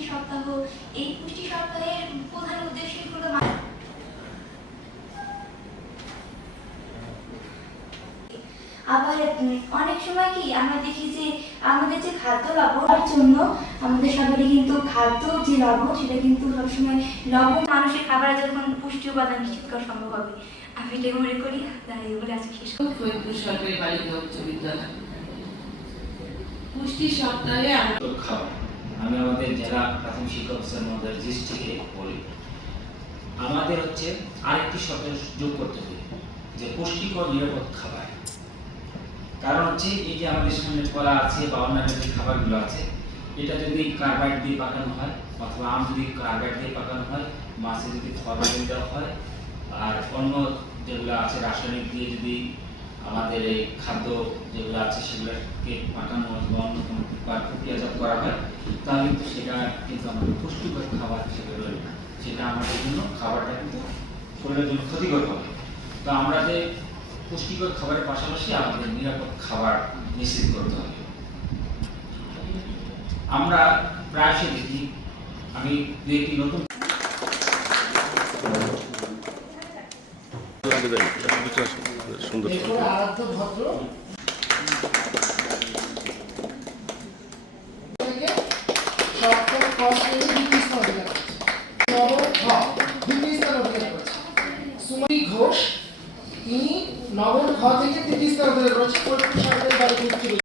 পুষ্টি সপ্তাহ। এই পুষ্টি সপ্তাহের প্রধান উদ্দেশ্য হলো আবার অনেক সময় কি আমরা দেখি যে আমাদের যে খাদ্য লবণের জন্য আমাদের শরীরে কিন্তু খাদ্য যে লবণ সেটা কিন্তু সবসময় লবণ মানুষের খাবারে যখন পুষ্টি উপাদান নিশ্চিত করা সম্ভব হবে, আমি এটা মনে করি। তাই বলে আজকে শেষ ফরিদপুর সরকারি বালিকা উচ্চ বিদ্যালয় পুষ্টি সপ্তাহে আমি আমাদের জেলা প্রাথমিক শিক্ষক অফিসার মহোদয় থেকে বলি, আমাদের হচ্ছে আরেকটি শব্দ যোগ করতে হবে যে পুষ্টিকর নিরাপদ খাবার। কারণ হচ্ছে এই যে আমাদের সামনে কলা আছে বা অন্যান্য যে খাবারগুলো আছে, এটা যদি কার্বাইড দিয়ে পাকানো হয় অথবা আম যদি কার্বাইড দিয়ে পাকানো হয়, মাছে যদি ফরমালিন দেওয়া হয়, আর অন্য যেগুলো আছে রাসায়নিক দিয়ে যদি আমাদের এই খাদ্য যেগুলো আছে সেগুলোকে পাকানো অথবা অন্য কোনো প্রক্রিয়াজাত করা হয়, তাহলে কিন্তু সেটা কিন্তু আমাদের পুষ্টিকর খাবার হিসেবে রইল না, সেটা আমাদের জন্য খাবারটা কিন্তু শরীরের জন্য ক্ষতিকর হবে। তো আমরা যে পুষ্টিকর খাবারের পাশাপাশি আমাদের নিরাপদ খাবার নিশ্চিত করতে হবে। আমরা প্রায়শই দেখি, আমি দু একটি নতুন সুন্দর আরাধ্য ভদ্র সপ্তম ক শ্রেণী দ্বিতীয় স্থান অধিকার করেছে। নবম খ দ্বিতীয় স্থান অধিকার করেছে। সুমতি ঘোষ তিনি নবম খ থেকে তৃতীয় স্থান অধিকার করেছে।